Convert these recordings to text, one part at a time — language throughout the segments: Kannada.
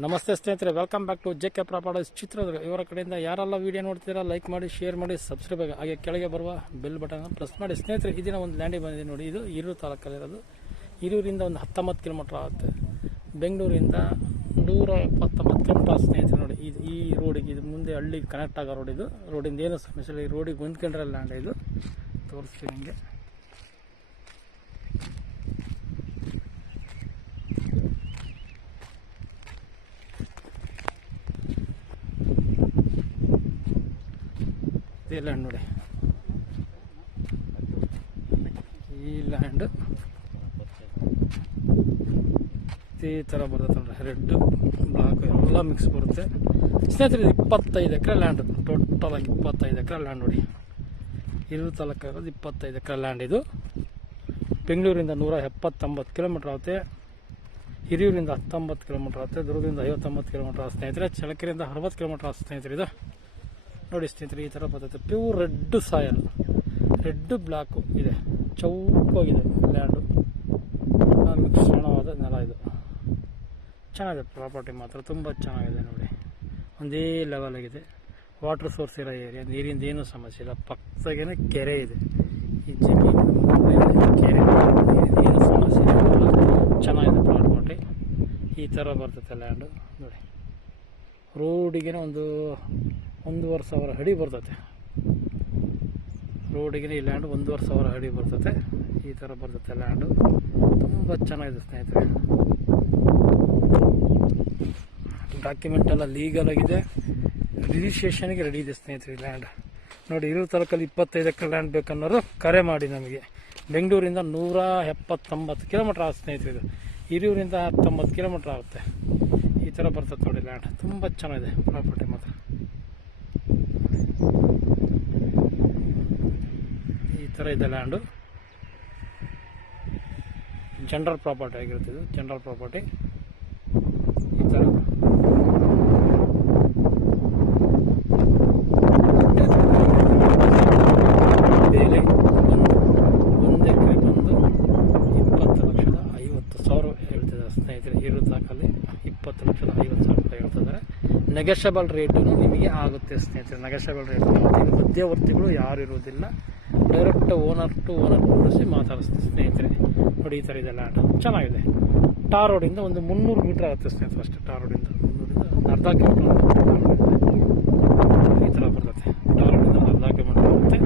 ನಮಸ್ತೆ ಸ್ನೇಹಿತರೆ, welcome back to J K. Properties Chitradurga. ಇವರ ಕಡೆಯಿಂದ ಯಾರೆಲ್ಲ ವಿಡಿಯೋ ನೋಡ್ತೀರಾ ಲೈಕ್ ಮಾಡಿ, ಶೇರ್ ಮಾಡಿ, ಸಬ್ಸ್ಕ್ರೈಬ್ ಆಗಿ, ಹಾಗೆ ಕೆಳಗೆ ಬರುವ ಬೆಲ್ ಬಟನ್ ಪ್ರೆಸ್ ಮಾಡಿ. ಸ್ನೇಹಿತರೆ, ಇದನ್ನ ಒಂದು ಲ್ಯಾಂಡಿಗೆ ಬಂದಿದೆ ನೋಡಿ. ಇದು ಹಿರಿಯೂರು ತಾಲೂಕಲ್ಲಿರೋದು. ಹಿರಿಯೂರಿಂದ ಒಂದು 19 ಕಿಲೋಮೀಟರ್ ಆಗುತ್ತೆ. ಬೆಂಗಳೂರಿಂದ 179 ಕಿಲೋಮೀಟರ್. ಸ್ನೇಹಿತರೆ ನೋಡಿ, ಈ ರೋಡಿಗೆ, ಇದು ಮುಂದೆ ಹಳ್ಳಿಗೆ ಕನೆಕ್ಟ್ ಆಗೋ ರೋಡ್. ಇದು ರೋಡಿಂದ ಏನು ಸಮಸ್ಯೆ ಇಲ್ಲ. ಈ ರೋಡಿಗೆ ಹೊಂದ್ಕೊಂಡ್ರೆ ಲ್ಯಾಂಡ್ ಇದು ತೋರಿಸ್ತೀನಿ ನಿಮಗೆ. ಲ್ಯಾಂಡ್ ನೋಡಿ, ಈ ಲ್ಯಾಂಡ್ ಈ ಥರ ಬರುತ್ತೆ ನೋಡಿ. ರೆಡ್ ಬ್ಲಾಕ್ ಎಲ್ಲ ಮಿಕ್ಸ್ ಬರುತ್ತೆ ಸ್ನೇಹಿತರೆ. 25 ಎಕರೆ ಲ್ಯಾಂಡ್, ಟೋಟಲ್ ಆಗಿ 25 ಎಕರೆ ಲ್ಯಾಂಡ್ ನೋಡಿ. ಹಿರಿಯೂರು ತಾಲೂಕು ಇರೋದು 25 ಎಕರೆ ಲ್ಯಾಂಡ್. ಇದು ಬೆಂಗಳೂರಿಂದ 179 ಕಿಲೋಮೀಟರ್ ಆಗುತ್ತೆ. ಹಿರಿಯೂರಿಂದ 19 ಕಿಲೋಮೀಟರ್ ಆಗುತ್ತೆ. ದುರ್ಗದಿಂದ 59 ಕಿಲೋಮೀಟರ್ ಆಗುತ್ತೆ ಸ್ನೇಹಿತರೆ. ಚಳ್ಳಕೆರೆಯಿಂದ 60 ಕಿಲೋಮೀಟರ್ ಆಗುತ್ತೆ ಸ್ನೇಹಿತರೆ. ಇದು ನೋಡಿ ಸ್ನೇಹಿತರೆ, ಈ ಥರ ಬರ್ತೈತೆ. ಪ್ಯೂರ್ ರೆಡ್ ಸಾಯಲ್, ರೆಡ್ ಬ್ಲಾಕು ಇದೆ. ಚೌಕಾಗಿದೆ ಲ್ಯಾಂಡು, ಮಿಶ್ರಣವಾದ ನೆಲ. ಇದು ಚೆನ್ನಾಗಿದೆ ಪ್ರಾಪರ್ಟಿ, ಮಾತ್ರ ತುಂಬ ಚೆನ್ನಾಗಿದೆ ನೋಡಿ. ಒಂದೇ ಲೆವೆಲ್ ಆಗಿದೆ. ವಾಟರ್ ಸೋರ್ಸ್ ಇರೋ ಏರಿಯಾ, ನೀರಿಂದ ಏನೂ ಸಮಸ್ಯೆ ಇಲ್ಲ. ಪಕ್ಕದಾಗೇನೆ ಕೆರೆ ಇದೆ. ಈ ಜಮೀನು ಕೆರೆ, ಏನು ಸಮಸ್ಯೆ ಇಲ್ಲ. ಚೆನ್ನಾಗಿದೆ ಪ್ರಾಪರ್ಟಿ. ಈ ಥರ ಬರ್ತೈತೆ ಲ್ಯಾಂಡು ನೋಡಿ. ರೋಡಿಗೆ ಒಂದು 1,500 ಅಡಿ ಬರ್ತೈತೆ. ರೋಡಿಗೆ ಈ ಲ್ಯಾಂಡ್ 1,500 ಅಡಿ ಬರ್ತೈತೆ. ಈ ಥರ ಬರ್ತೈತೆ ಲ್ಯಾಂಡು. ತುಂಬ ಚೆನ್ನಾಗಿದೆ ಸ್ನೇಹಿತರೆ. ಡಾಕ್ಯುಮೆಂಟ್ ಎಲ್ಲ ಲೀಗಲ್ ಆಗಿದೆ. ರಿಜಿಸ್ಟ್ರೇಷನ್ಗೆ ರೆಡಿ ಇದೆ ಸ್ನೇಹಿತರೆ ಲ್ಯಾಂಡ್ ನೋಡಿ. ಹಿರಿಯೂರು ತಾಲೂಕಲ್ಲಿ 25 ಎಕರೆ ಲ್ಯಾಂಡ್ ಬೇಕನ್ನೋರು ಕರೆ ಮಾಡಿ ನಮಗೆ. ಬೆಂಗಳೂರಿಂದ 179 ಕಿಲೋಮೀಟರ್ ಆಗುತ್ತೆ ಸ್ನೇಹಿತರೆ. ಇದು ಹಿರಿಯೂರಿಂದ 19 ಕಿಲೋಮೀಟರ್ ಆಗುತ್ತೆ. ಈ ಥರ ಬರ್ತದೆ ನೋಡಿ ಲ್ಯಾಂಡ್. ತುಂಬ ಚೆನ್ನಾಗಿದೆ ಪ್ರಾಪರ್ಟಿ ಮಾತ್ರ. ಈ ಥರ ಇದೆ ಲ್ಯಾಂಡು. ಜನರಲ್ ಪ್ರಾಪರ್ಟಿ ಆಗಿರುತ್ತೆ. ಇದು ಜನರಲ್ ಪ್ರಾಪರ್ಟಿ. ಈ ಥರ ಬೆಲೆ 1 ಎಕರೆ ಬಂದು 20,50,000 ಹೇಳ್ತಿದ್ದಾರೆ ಸ್ನೇಹಿತರೆ. ಹಿರಿಯೂರು ತಾಲೂಕಲ್ಲಿ 20,50,000 ರೂಪಾಯಿ ಹೇಳ್ತಿದ್ದಾರೆ. ನೆಗೋಷಿಯಬಲ್ ರೇಟು ನಿಮಗೆ ಆಗುತ್ತೆ ಸ್ನೇಹಿತರೆ. ನೆಗೋಷಿಯಬಲ್ ರೇಟ್, ಮಧ್ಯವರ್ತಿಗಳು ಯಾರು ಇರುವುದಿಲ್ಲ. ಡೈರೆಕ್ಟ್ ಓನರ್ ಟು ಓನರ್ ಕೂಡಿಸಿ ಮಾತಾಡಿಸ್ತೀವಿ ಸ್ನೇಹಿತರೆ. ನೋಡಿ, ಈ ಥರ ಇದೆ ಲ್ಯಾಂಡ್. ಚೆನ್ನಾಗಿದೆ. ಟಾರ್ ರೋಡಿಂದ ಒಂದು 300 ಮೀಟರ್ ಆಗುತ್ತೆ ಸ್ನೇಹಿತರೆ ಅಷ್ಟೇ. ಟಾರ್ ರೋಡಿಂದ 300ರಿಂದ ಅರ್ಧ ಕಿಲೋಮೀಟರ್ ಈ ಥರ ಬರ್ತದೆ. ಟಾರ್ ರೋಡಿಂದ ಅರ್ಧ ಕಿಲೋಮೀಟರ್ ಆಗುತ್ತೆ.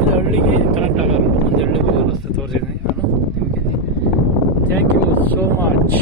ಇದು ಹಳ್ಳಿಗೆ ಕನೆಕ್ಟ್ ಆಗೋದು. ಒಂದು ಹಳ್ಳಿಗೆ ರಸ್ತೆ ತೋರಿಸಿದ್ದೀನಿ ನಾನು ನಿಮಗೆ. Thank you so much.